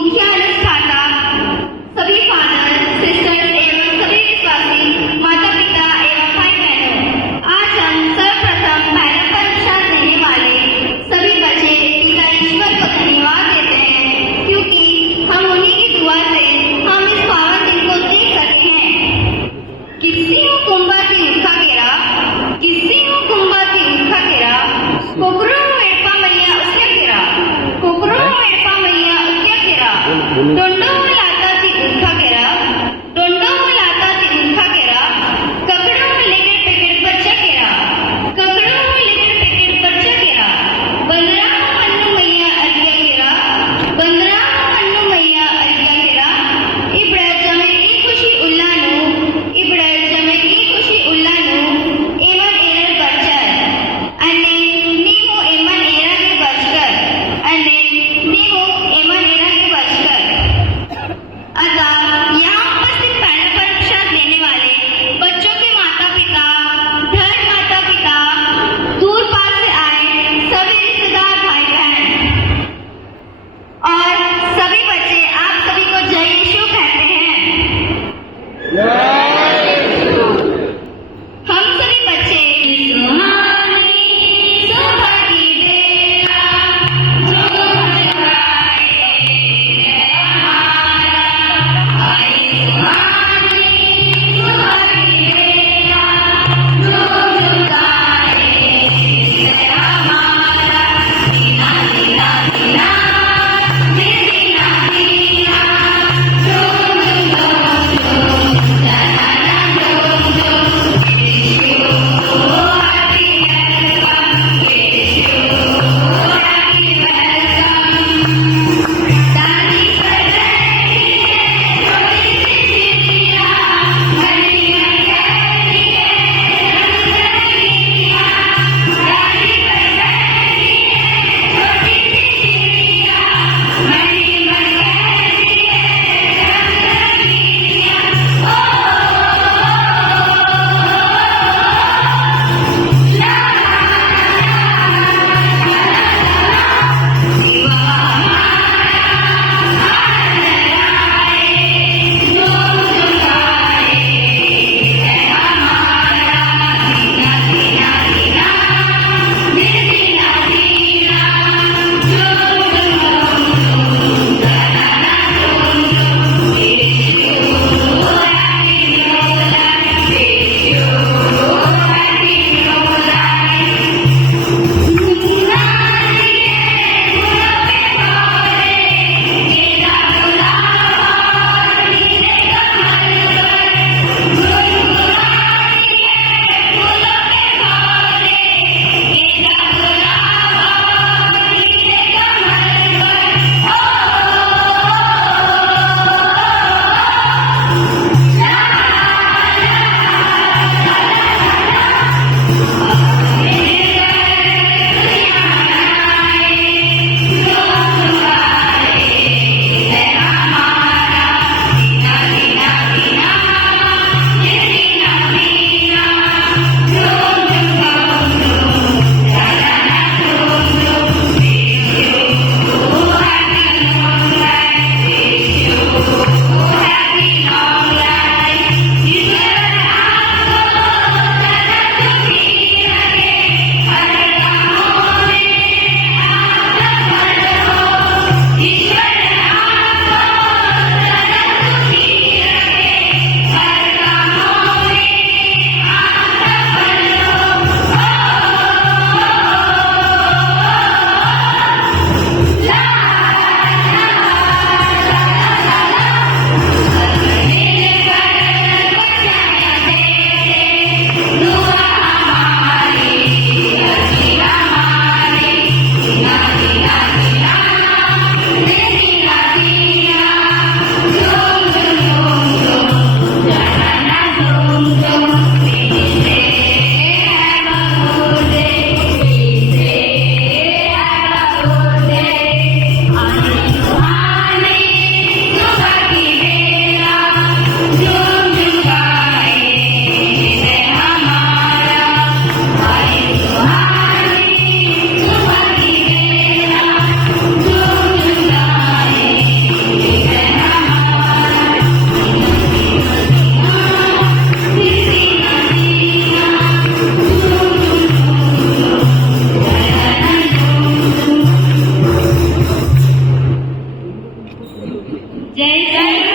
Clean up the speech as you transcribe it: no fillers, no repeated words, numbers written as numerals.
मुख्य अनुष्ठाता, सभी फादर, सिस्टर्स एवं सभी विश्वासी माता पिता एवं भाई बहनों, आज हम सर्वप्रथम पहला प्रसाद देने वाले सभी बच्चे पिता ईश्वर को धन्यवाद देते हैं, क्योंकि हम उन्हीं की दुआ से हम इस पावन दिन को देख सकते हैं। किसी कुंभाती उठा केरा, किसी कुंभाती उठा केरा, कोकरो एडपा मैया उसके केरा, कोकरो एडपा मैया उसके केरा। जय